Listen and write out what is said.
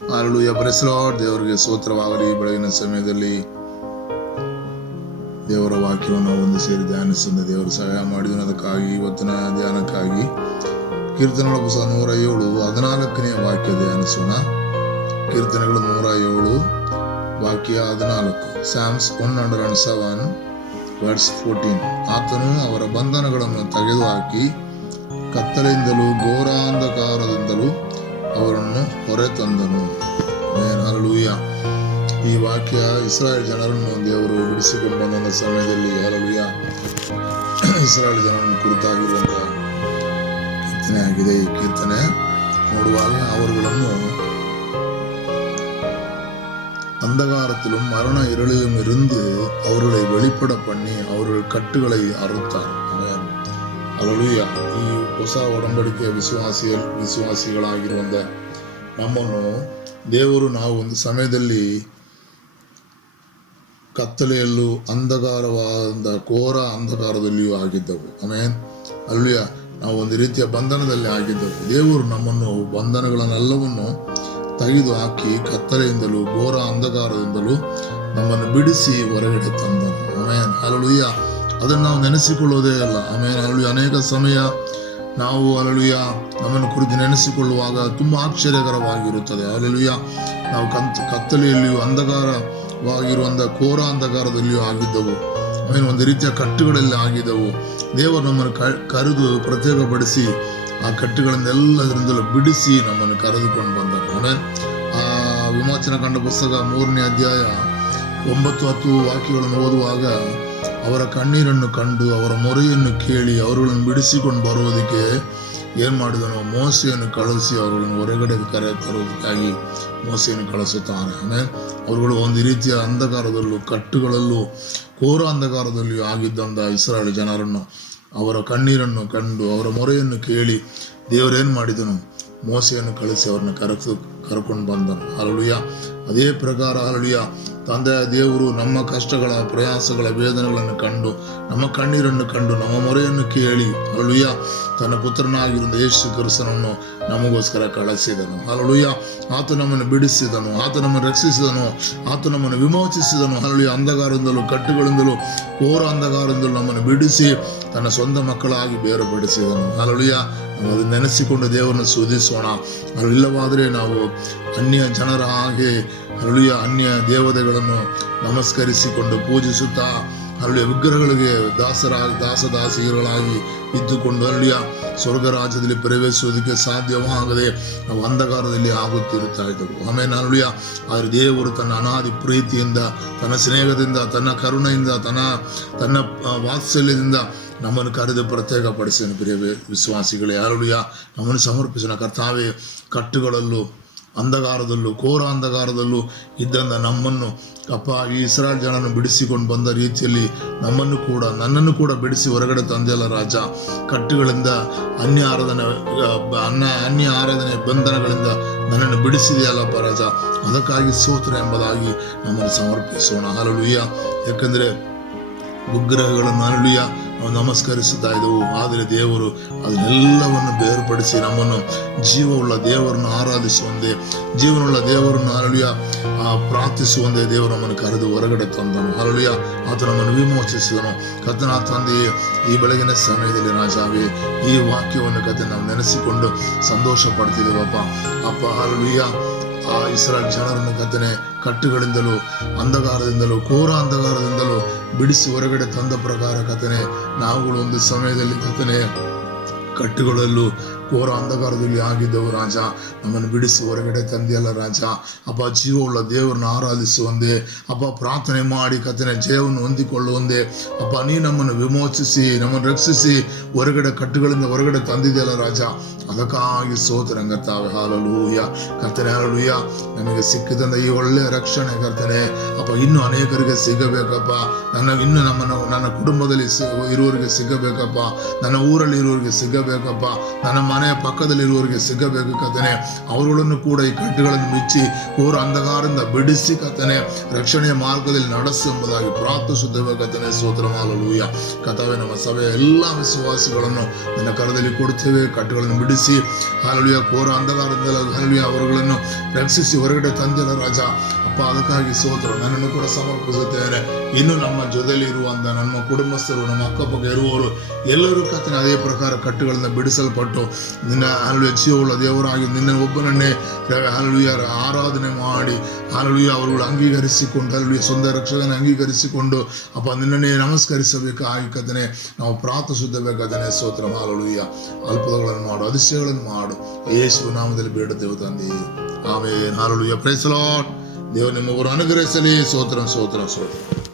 Hallelujah, price the lord. ದೇವರಿಗೆ ಸ್ತೋತ್ರವಾಗಲಿ. ಬೆಳಗಿನ ಸಮಯದಲ್ಲಿ ದೇವರ ವಾಕ್ಯವನ್ನು ಒಂದು ಸೇರಿ ಧ್ಯಾನಿಸಿದ ದೇವರು ಸಹಾಯ ಮಾಡಿದ ಅದಕ್ಕಾಗಿ ಇವತ್ತಿನ ಧ್ಯಾನಕ್ಕಾಗಿ ಕೀರ್ತನೆಗಳ ಪುಸ್ತಕ 107 14ನೇ ವಾಕ್ಯ ಧ್ಯಾನಿಸೋಣ. ಕೀರ್ತನೆಗಳು 107 ವಾಕ್ಯ 14. Psalms 107 verse 14. ಆತನು ಅವರ ಬಂಧನಗಳನ್ನು ತೆಗೆದುಹಾಕಿ ಕತ್ತಲೆಯಿಂದಲೂ ಘೋರಾಂಧಕಾರದಿಂದಲೂ ಅವರನ್ನು ಹೊರತಂದನು. ಹಲ್ಲೆಲೂಯಾ. ಈ ವಾಕ್ಯ ಇಸ್ರಾಯೇಲ್ ಜನರನ್ನು ದೇವರು ಬಿಡಿಸಿಕೊಂಡು ಬಂದ ಸಮಯದಲ್ಲಿ ಹಲ್ಲೆಲೂಯಾ ಇಸ್ರಾಯೇಲ್ ಜನರನ್ನು ಕುರಿತಾಗಿರುವಂತಹ ಕೀರ್ತನೆ ಆಗಿದೆ. ಈ ಕೀರ್ತನೆ ನೋಡುವಾಗ ಅವರುಗಳನ್ನು அந்தகாரத்திலும் மரண இருளிலும் இருந்து அவர்களை வெளிப்பட பண்ணி அவர்கள் கட்டுகளை அறுத்தார். ಹಲ್ಲೆಲೂಯಾ. ಈ ಹೊಸ ಒಡಂಬಡಿಕೆಯ ವಿಶ್ವಾಸಿಗಳಾಗಿರುವಂತ ನಮ್ಮನ್ನು ದೇವರು ನಾವು ಒಂದು ಸಮಯದಲ್ಲಿ ಕತ್ತಲೆಯಲ್ಲೂ ಅಂಧಕಾರವಾದ ಘೋರ ಅಂಧಕಾರದಲ್ಲಿಯೂ ಆಗಿದ್ದವು. ಹಲ್ಲೆಲೂಯಾ. ನಾವು ಒಂದು ರೀತಿಯ ಬಂಧನದಲ್ಲಿ ಆಗಿದ್ದವು. ದೇವರು ನಮ್ಮನ್ನು ಬಂಧನಗಳನ್ನೆಲ್ಲವನ್ನು ತೆಗೆದು ಹಾಕಿ ಕತ್ತಲೆಯಿಂದಲೂ ಘೋರ ಅಂಧಕಾರದಿಂದಲೂ ನಮ್ಮನ್ನು ಬಿಡಿಸಿ ಹೊರಗಡೆ ತಂದನು. ಹಲ್ಲೆಲೂಯಾ. ಅದನ್ನು ನಾವು ನೆನೆಸಿಕೊಳ್ಳೋದೇ ಅಲ್ಲ. ಹಲ್ಲೆಲೂಯಾ. ಅನೇಕ ಸಮಯ ನಾವು ಹಲ್ಲೆಲೂಯಾ ನಮ್ಮನ್ನು ಕುರಿತು ನೆನೆಸಿಕೊಳ್ಳುವಾಗ ತುಂಬಾ ಆಶ್ಚರ್ಯಕರವಾಗಿರುತ್ತದೆ. ಹಲ್ಲೆಲೂಯಾ. ನಾವು ಕತ್ತಲೆಯಲ್ಲಿಯೂ ಅಂಧಕಾರವಾಗಿರುವಂಥ ಘೋರ ಅಂಧಕಾರದಲ್ಲಿಯೂ ಆಗಿದ್ದವು. ಒಂದು ರೀತಿಯ ಕಟ್ಟುಗಳಲ್ಲಿ ಆಗಿದ್ದವು. ದೇವರು ನಮ್ಮನ್ನು ಕರೆದು ಪ್ರತ್ಯೇಕಪಡಿಸಿ ಆ ಕಟ್ಟುಗಳನ್ನೆಲ್ಲದರಿಂದಲೂ ಬಿಡಿಸಿ ನಮ್ಮನ್ನು ಕರೆದುಕೊಂಡು ಬಂದರು. ಆ ವಿಮೋಚನಾ ಕಂಡ ಪುಸ್ತಕ 3ನೇ ಅಧ್ಯಾಯ 9-10 ವಾಕ್ಯಗಳನ್ನು ಓದುವಾಗ ಅವರ ಕಣ್ಣೀರನ್ನು ಕಂಡು ಅವರ ಮೊರೆಯನ್ನು ಕೇಳಿ ಅವರುಗಳನ್ನು ಬಿಡಿಸಿಕೊಂಡು ಬರುವುದಕ್ಕೆ ಏನ್ ಮಾಡಿದನು? ಮೋಸೆಯನ್ನು ಕಳಿಸಿ ಅವರುಗಳನ್ನು ಹೊರಗಡೆ ತರುವುದಕ್ಕಾಗಿ ಮೋಸೆಯನ್ನು ಕಳಿಸುತ್ತಾನೆ. ಅವರುಗಳು ಒಂದು ರೀತಿಯ ಅಂಧಕಾರದಲ್ಲೂ ಕಟ್ಟುಗಳಲ್ಲೂ ಘೋರ ಅಂಧಕಾರದಲ್ಲಿಯೂ ಆಗಿದ್ದಂಥ ಇಸ್ರಾಯೇಲ್ ಜನರನ್ನು ಅವರ ಕಣ್ಣೀರನ್ನು ಕಂಡು ಅವರ ಮೊರೆಯನ್ನು ಕೇಳಿ ದೇವರೇನು ಮಾಡಿದನು? ಮೋಸೆಯನ್ನು ಕಳಿಸಿ ಅವ್ರನ್ನ ಕರ್ಕೊಂಡು ಬಂದನು. ಹಲ್ಲೆಲೂಯಾ. ಅದೇ ಪ್ರಕಾರ ಹಲ್ಲೆಲೂಯಾ ತಂದೆಯ ದೇವರು ನಮ್ಮ ಕಷ್ಟಗಳ ಪ್ರಯಾಸಗಳ ವೇದನೆಗಳನ್ನು ಕಂಡು ನಮ್ಮ ಕಣ್ಣೀರನ್ನು ಕಂಡು ನಮ್ಮ ಮೊರೆಯನ್ನು ಕೇಳಿ ಹಲ್ಲೆಲೂಯಾ ತನ್ನ ಪುತ್ರನಾಗಿರುವ ಯೇಸು ಕ್ರಿಸ್ತನನ್ನು ನಮಗೋಸ್ಕರ ಕಳಿಸಿದನು. ಹಲ್ಲೆಲೂಯಾ. ಆತ ನಮ್ಮನ್ನು ಬಿಡಿಸಿದನು, ಆತ ನಮ್ಮನ್ನು ರಕ್ಷಿಸಿದನು, ಆತ ನಮ್ಮನ್ನು ವಿಮೋಚಿಸಿದನು. ಹಲ್ಲೆಲೂಯಾ. ಅಂಧಕಾರದಿಂದಲೂ ಕಟ್ಟುಗಳಿಂದಲೂ ಘೋರ ಅಂಧಕಾರದಿಂದಲೂ ನಮ್ಮನ್ನು ಬಿಡಿಸಿ ತನ್ನ ಸ್ವಂತ ಮಕ್ಕಳಾಗಿ ಬೇರ್ಪಡಿಸಿದನು. ಹಲ್ಲೆಲೂಯಾ. ನಾವು ಅದನ್ನು ನೆನೆಸಿಕೊಂಡು ದೇವರನ್ನು ಸ್ತುತಿಸೋಣ. ಇಲ್ಲವಾದರೆ ನಾವು ಅನ್ಯ ಜನರ ಹಾಗೆ ಹಲ್ಲೆಲೂಯಾ ಅನ್ಯ ದೇವತೆಗಳನ್ನು ನಮಸ್ಕರಿಸಿಕೊಂಡು ಪೂಜಿಸುತ್ತಾ ಹಲ್ಲೆಲೂಯಾ ವಿಗ್ರಹಗಳಿಗೆ ದಾಸದಾಸಿಗಳಾಗಿ ಇದ್ದುಕೊಂಡು ಹಲ್ಲೆಲೂಯಾ ಸ್ವರ್ಗ ರಾಜ್ಯದಲ್ಲಿ ಪ್ರವೇಶಿಸುವುದಕ್ಕೆ ಸಾಧ್ಯವಾಗದೆ ನಾವು ಅಂಧಕಾರದಲ್ಲಿ ಆಗುತ್ತಿರುತ್ತಾ ಇದ್ದವು. ಹಲ್ಲೆಲೂಯಾ. ಆದರೆ ದೇವರು ತನ್ನ ಅನಾದಿ ಪ್ರೀತಿಯಿಂದ, ತನ್ನ ಸ್ನೇಹದಿಂದ, ತನ್ನ ಕರುಣೆಯಿಂದ, ತನ್ನ ವಾತ್ಸಲ್ಯದಿಂದ ನಮ್ಮನ್ನು ಕರೆದು ಪ್ರತ್ಯೇಕಪಡಿಸಿದ ಪ್ರಿಯ ವಿಶ್ವಾಸಿಗಳೇ. ಹಲ್ಲೆಲೂಯಾ. ನಮ್ಮನ್ನು ಸಮರ್ಪಿಸೋಣ. ಕರ್ತಾವೇ, ಕಟ್ಟುಗಳಲ್ಲೂ ಅಂಧಕಾರದಲ್ಲೂ ಘೋರ ಅಂಧಕಾರದಲ್ಲೂ ಇದ್ದಂಥ ನಮ್ಮನ್ನು ಅಪ್ಪ ಈ ಇಸ್ರಾಯೇಲ್ ಜನರನ್ನು ಬಿಡಿಸಿಕೊಂಡು ಬಂದ ರೀತಿಯಲ್ಲಿ ನನ್ನನ್ನು ಕೂಡ ಬಿಡಿಸಿ ಹೊರಗಡೆ ತಂದೆಯಲ್ಲ ರಾಜ. ಕಟ್ಟುಗಳಿಂದ ಅನ್ಯ ಆರಾಧನೆ ಬಂಧನಗಳಿಂದ ನನ್ನನ್ನು ಬಿಡಿಸಿದೆಯಲ್ಲಪ್ಪ ರಾಜ. ಅದಕ್ಕಾಗಿ ಸ್ತೋತ್ರ ಎಂಬುದಾಗಿ ನಮ್ಮನ್ನು ಸಮರ್ಪಿಸೋಣ. ಹಲ್ಲೆಲೂಯಾ. ಯಾಕಂದರೆ ವಿಗ್ರಹಗಳನ್ನು ಹಲ್ಲೆಲೂಯಾ ನಾವು ನಮಸ್ಕರಿಸುತ್ತಾ ಇದ್ದವು. ಆದರೆ ದೇವರು ಅದನ್ನೆಲ್ಲವನ್ನು ಬೇರ್ಪಡಿಸಿ ನಮ್ಮನ್ನು ಜೀವವುಳ್ಳ ದೇವರನ್ನು ಆರಾಧಿಸುವಂತೆ, ಜೀವನವುಳ್ಳ ದೇವರನ್ನು ಹಲ್ಲೆಲೂಯಾ ಪ್ರಾರ್ಥಿಸುವಂತೆ ದೇವರು ನಮ್ಮನ್ನು ಕರೆದು ಹೊರಗಡೆ ತಂದನು. ಹಲ್ಲೆಲೂಯಾ. ಆತ ನಮ್ಮನ್ನು ವಿಮೋಚಿಸಿದನು. ಕರ್ತನ ತಂದೆಯೇ, ಈ ಬೆಳಗಿನ ಸಮಯದಲ್ಲಿ ರಾಜಾವೇ ಈ ವಾಕ್ಯವನ್ನು ಕತೆ ನಾವು ನೆನೆಸಿಕೊಂಡು ಸಂತೋಷ ಪಡ್ತಿದ್ದೇವಪ್ಪ. ಅಪ್ಪ ಹಲ್ಲೆಲೂಯಾ. ಆ ಇಸ್ರಾಯೇಲ್ ಜನರನ್ನು ಕರ್ತನೇ ಕಟ್ಟುಗಳಿಂದಲೂ ಅಂಧಕಾರದಿಂದಲೂ ಘೋರ ಅಂಧಕಾರದಿಂದಲೂ ಬಿಡಿಸಿ ಹೊರಗಡೆ ತಂದ ಪ್ರಕಾರ ಕರ್ತನೇ ನಾವುಗಳು ಒಂದು ಸಮಯದಲ್ಲಿ ಕರ್ತನೇ ಕಟ್ಟುಗಳಲ್ಲೂ ಘೋರ ಅಂಧಕಾರದಲ್ಲಿ ಆಗಿದ್ದವು ರಾಜ. ನಮ್ಮನ್ನು ಬಿಡಿಸಿ ಹೊರಗಡೆ ತಂದೆಯಲ್ಲ ರಾಜ. ಅಪ್ಪ ಜೀವವುಳ್ಳ ದೇವರನ್ನು ಆರಾಧಿಸುವಂತೆ ಅಪ್ಪ ಪ್ರಾರ್ಥನೆ ಮಾಡಿ ಕರ್ತನೇ ಜಯವನ್ನು ಹೊಂದಿಕೊಳ್ಳುವಂತೆ ಅಪ್ಪ ನೀ ನಮ್ಮನ್ನು ವಿಮೋಚಿಸಿ ನಮ್ಮನ್ನು ರಕ್ಷಿಸಿ ಹೊರಗಡೆ ಕಟ್ಟುಗಳಿಂದ ಹೊರಗಡೆ ತಂದಿದೆಯಲ್ಲ ರಾಜ. ಅದಕ್ಕಾಗಿ ಸ್ತೋತ್ರಂಗತ್ತಾವೆ. ಹಲ್ಲೆಲೂಯಾ. ಕರ್ತನೇ ಹಲ್ಲೆಲೂಯಾ. ನಮಗೆ ಸಿಕ್ಕಿದಂಥ ಈ ಒಳ್ಳೆಯ ರಕ್ಷಣೆ ಕರ್ತನೇ ಅಪ್ಪ ಇನ್ನೂ ಅನೇಕರಿಗೆ ಸಿಗಬೇಕಪ್ಪ. ಇನ್ನೂ ನನ್ನ ಕುಟುಂಬದಲ್ಲಿ ಇರುವವರಿಗೆ ಸಿಗಬೇಕಪ್ಪ. ನನ್ನ ಊರಲ್ಲಿ ಇರುವವರಿಗೆ ಸಿಗಬೇಕಪ್ಪ. ನನ್ನ ಮನೆಯ ಪಕ್ಕದಲ್ಲಿರುವವರಿಗೆ ಸಿಗಬೇಕು ಕರ್ತನೆ. ಅವರುಗಳನ್ನು ಕೂಡ ಈ ಕಟ್ಟುಗಳನ್ನು ಬಿಚ್ಚಿ ಘೋರ ಅಂಧಕಾರದಿಂದ ಬಿಡಿಸಿ ಕರ್ತನೆ ರಕ್ಷಣೆಯ ಮಾರ್ಗದಲ್ಲಿ ನಡೆಸು ಎಂಬುದಾಗಿ ಪ್ರಾರ್ಥಿಸುತ್ತೇವೆ ಕರ್ತನೆ. ಸ್ತೋತ್ರ ಹಲ್ಲೆಲೂಯ. ಕರ್ತವೇ, ನಮ್ಮ ಸಭೆಯ ಎಲ್ಲ ವಿಶ್ವಾಸಿಗಳನ್ನು ನಿನ್ನ ಕರದಲ್ಲಿ ಕೊಡುತ್ತೇವೆ. ಕಟ್ಟುಗಳನ್ನು ಬಿಡಿಸಿ ಹಲ್ಲೆಲೂಯ ಘೋರ ಅಂಧಕಾರದಿಂದ ಹಲ್ಲೆಲೂಯ ಅವರುಗಳನ್ನು ರಕ್ಷಿಸಿ ಹೊರಗಡೆ ತಂದಿರ ರಾಜ ಅಪ್ಪ. ಅದಕ್ಕಾಗಿ ಸ್ತೋತ್ರ. ನನ್ನನ್ನು ಕೂಡ ಸಮರ್ಪಿಸುತ್ತೇನೆ. ಇನ್ನು ನಮ್ಮ ಜೊತೆಯಲ್ಲಿ ಇರುವಂತ ನಮ್ಮ ಕುಟುಂಬಸ್ಥರು, ನಮ್ಮ ಅಕ್ಕಪಕ್ಕ ಇರುವವರು ಎಲ್ಲರೂ ಕರ್ತನೆ ಅದೇ ಪ್ರಕಾರ ಕಟ್ಟುಗಳಿಂದ ಬಿಡಿಸಲ್ಪಟ್ಟು ನಿನ್ನ ಹಲ್ಲೆಲೂಯ ಜೀವವುಳ್ಳ ದೇವರಾಗಿ ನಿನ್ನ ಒಬ್ಬನನ್ನೇ ಹಲ್ಲೆಲೂಯ ಆರಾಧನೆ ಮಾಡಿ ಹಲ್ಲೆಲೂಯ ಅವರುಗಳು ಅಂಗೀಕರಿಸಿಕೊಂಡು ಹಲ್ಲೆಲೂಯ ಸ್ವಂತ ರಕ್ಷಕನ ಅಂಗೀಕರಿಸಿಕೊಂಡು ಅಪ್ಪ ನಿನ್ನನ್ನೇ ನಮಸ್ಕರಿಸಬೇಕಾಗಿ ಕರ್ತನೆ ನಾವು ಪ್ರಾರ್ಥಿಸುತ್ತೇವೆ ಕರ್ತನೆ. ಸ್ತೋತ್ರ ಹಲ್ಲೆಲೂಯ. ಅದ್ಭುತಗಳನ್ನು ಮಾಡು, ಅತಿಶಯಗಳನ್ನು ಮಾಡು, ಯೇಸು ನಾಮದಲ್ಲಿ ಬೇಡುತ್ತೇವೆ ತಂದೆ. Amen. Hallelujah. Praise the Lord. ದೇವರು ನಿಮ್ಮೊಬ್ಬರು ಅನುಗ್ರಹಿಸಲಿ. ಸ್ತೋತ್ರ ಸ್ತೋತ್ರ ಸ್ತೋತ್ರ.